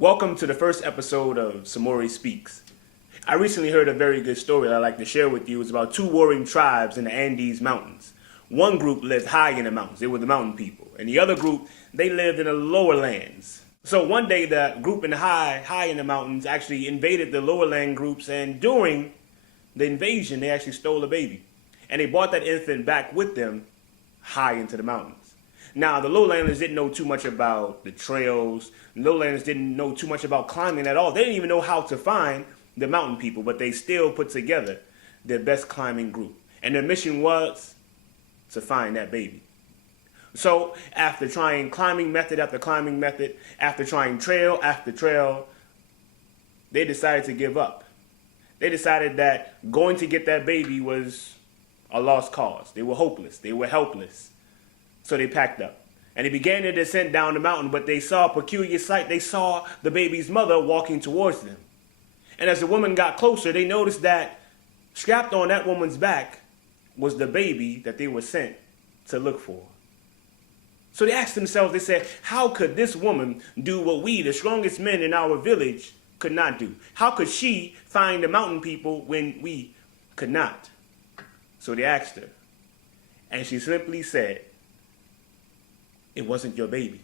Welcome to the first episode of Samori Speaks. I recently heard a very good story that I'd like to share with you. It's about two warring tribes in the Andes Mountains. One group lived high in the mountains. They were the mountain people. And the other group, they lived in the lower lands. So one day the group in the high in the mountains actually invaded the lower land groups, and during the invasion they actually stole a baby. And they brought that infant back with them high into the mountains. Now, the lowlanders didn't know too much about the trails. The lowlanders didn't know too much about climbing at all. They didn't even know how to find the mountain people, but they still put together their best climbing group. And their mission was to find that baby. So after trying climbing method after climbing method, after trying trail after trail, they decided to give up. They decided that going to get that baby was a lost cause. They were hopeless. They were helpless. So they packed up. And they began their descent down the mountain, but they saw a peculiar sight. They saw the baby's mother walking towards them. And as the woman got closer, they noticed that strapped on that woman's back was the baby that they were sent to look for. So they asked themselves, they said, how could this woman do what we, the strongest men in our village, could not do? How could she find the mountain people when we could not? So they asked her, and she simply said, it wasn't your baby.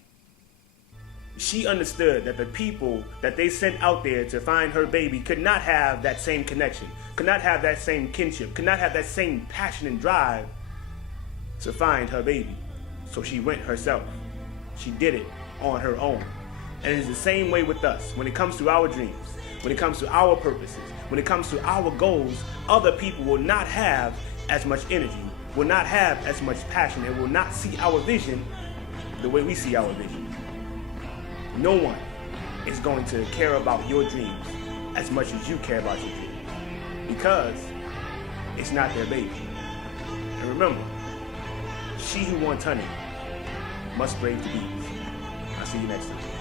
She understood that the people that they sent out there to find her baby could not have that same connection, could not have that same kinship, could not have that same passion and drive to find her baby. So she went herself. She did it on her own. And it's the same way with us. When it comes to our dreams, when it comes to our purposes, when it comes to our goals, other people will not have as much energy, will not have as much passion, and will not see our vision the way we see our vision. No one is going to care about your dreams as much as you care about your dreams, because it's not their baby. And remember, she who wants honey must brave the bees. I'll see you next time.